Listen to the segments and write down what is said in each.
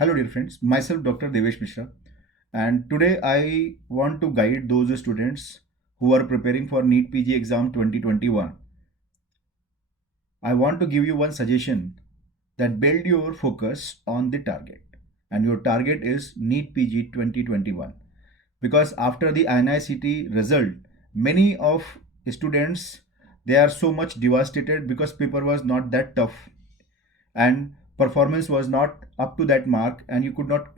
Hello dear friends, myself Dr. Devesh Mishra, and today I want to guide those students who are preparing for NEET PG exam 2021. I want to give you one suggestion that build your focus on the target, and your target is NEET PG 2021, because after the INICT result many of students, they are so much devastated because paper was not that tough and performance was not up to that mark, and you could not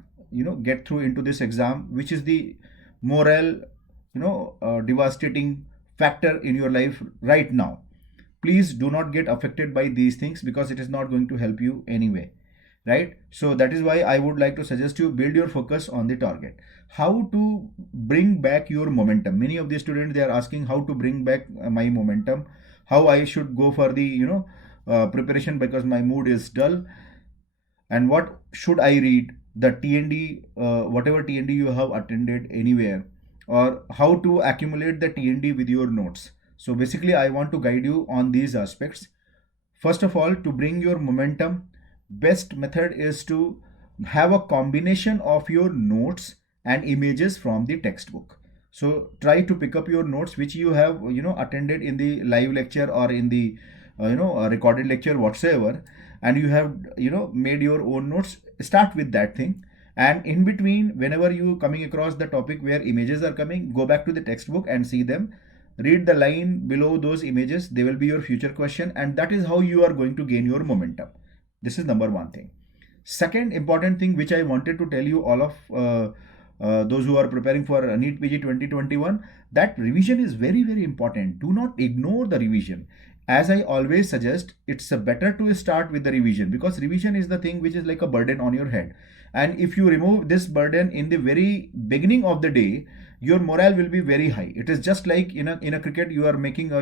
get through into this exam, which is the moral devastating factor in your life right now. Please do not get affected by these things because it is not going to help you anyway, right? So that is why I would like to suggest you build your focus on the target. How to bring back your momentum? Many of the students, they are asking how to bring back my momentum, how I should go for the preparation because my mood is dull, and what should I read, the TND, whatever TND you have attended anywhere, or how to accumulate the TND with your notes. So basically I want to guide you on these aspects. First of all, to bring your momentum, best method is to have a combination of your notes and images from the textbook. So try to pick up your notes which you have attended in the live lecture or in the a recorded lecture whatsoever, and you have made your own notes. Start with that thing, and in between, whenever you coming across the topic where images are coming, go back to the textbook and see them. Read the line below those images, they will be your future question, and that is how you are going to gain your momentum. This is number one thing. Second important thing which I wanted to tell you all of those who are preparing for NEET PG 2021, that revision is very very important. Do not ignore the revision. As I always suggest, it's better to start with the revision, because revision is the thing which is like a burden on your head, and if you remove this burden in the very beginning of the day, your morale will be very high. It is just like in a cricket, you are making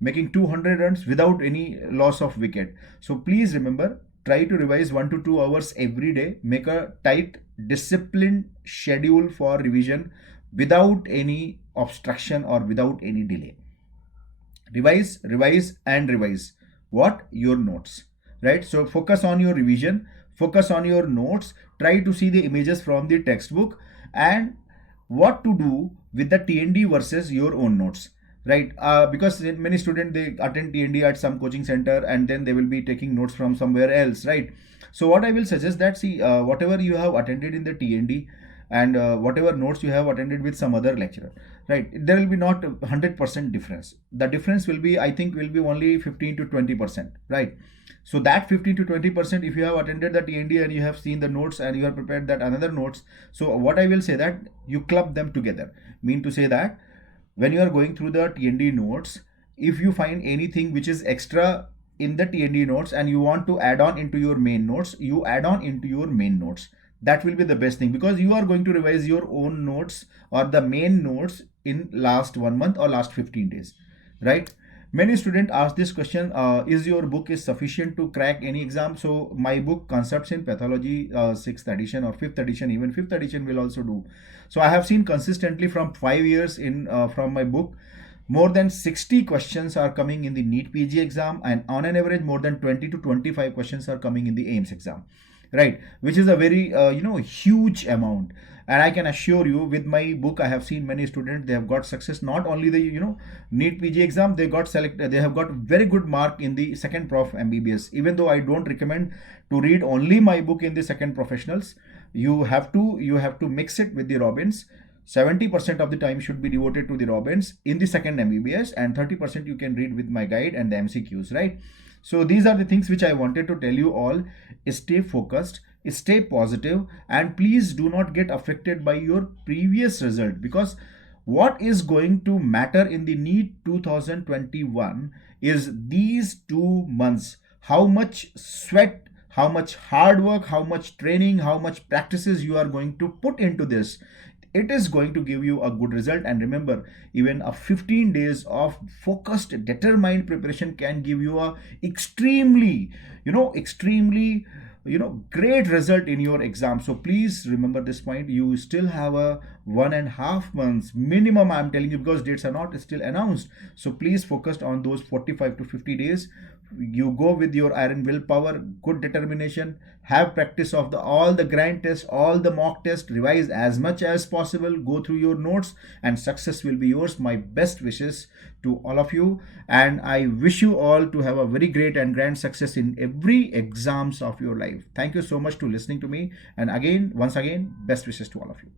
making 200 runs without any loss of wicket. So please remember, try to revise 1 to 2 hours every day. Make a tight disciplined schedule for revision without any obstruction or without any delay. Revise, revise and revise what? Your notes, right? So focus on your revision, focus on your notes, try to see the images from the textbook, and what to do with the TND versus your own notes, right? Because many students, they attend TND at some coaching center and then they will be taking notes from somewhere else, right? So what I will suggest that, see, whatever you have attended in the TND and whatever notes you have attended with some other lecturer, right, there will be not 100% difference. The difference will be, I think, will be only 15 to 20%, right? So that 15 to 20%, if you have attended the TND and you have seen the notes and you have prepared that another notes, so what I will say that you club them together. Mean to say that when you are going through the TND notes, if you find anything which is extra in the TND notes and you want to add on into your main notes, you add on into your main notes. That will be the best thing, because you are going to revise your own notes or the main notes in last 1 month or last 15 days, right? Many students ask this question, is your book is sufficient to crack any exam? So my book, Concepts in Pathology, 6th edition or 5th edition, even 5th edition will also do. So I have seen consistently from 5 years in from my book, more than 60 questions are coming in the NEET PG exam, and on an average more than 20 to 25 questions are coming in the AIMS exam, right? Which is a very huge amount. And I can assure you, with my book, I have seen many students, they have got success. Not only the NEET PG exam, they got selected, they have got very good mark in the second prof M.B.B.S. Even though I don't recommend to read only my book in the second professionals, you have to mix it with the Robbins. 70% of the time should be devoted to the Robbins in the second M.B.B.S, and 30% you can read with my guide and the MCQs, right? So these are the things which I wanted to tell you all. Stay focused, stay positive, and please do not get affected by your previous result, because what is going to matter in the NEET 2021 is these 2 months. How much sweat, how much hard work, how much training, how much practices you are going to put into this. It is going to give you a good result. And remember, even a 15 days of focused, determined preparation can give you a extremely great result in your exam. So please remember this point. You still have a 1.5 months minimum, I'm telling you, because dates are not still announced. So please focus on those 45 to 50 days You go with your iron willpower, good determination, have practice of all the grind tests, all the mock tests, revise as much as possible, go through your notes, and success will be yours. My best wishes to all of you, and I wish you all to have a very great and grand success in every exams of your life. Thank you so much to listening to me, and again, once again, best wishes to all of you.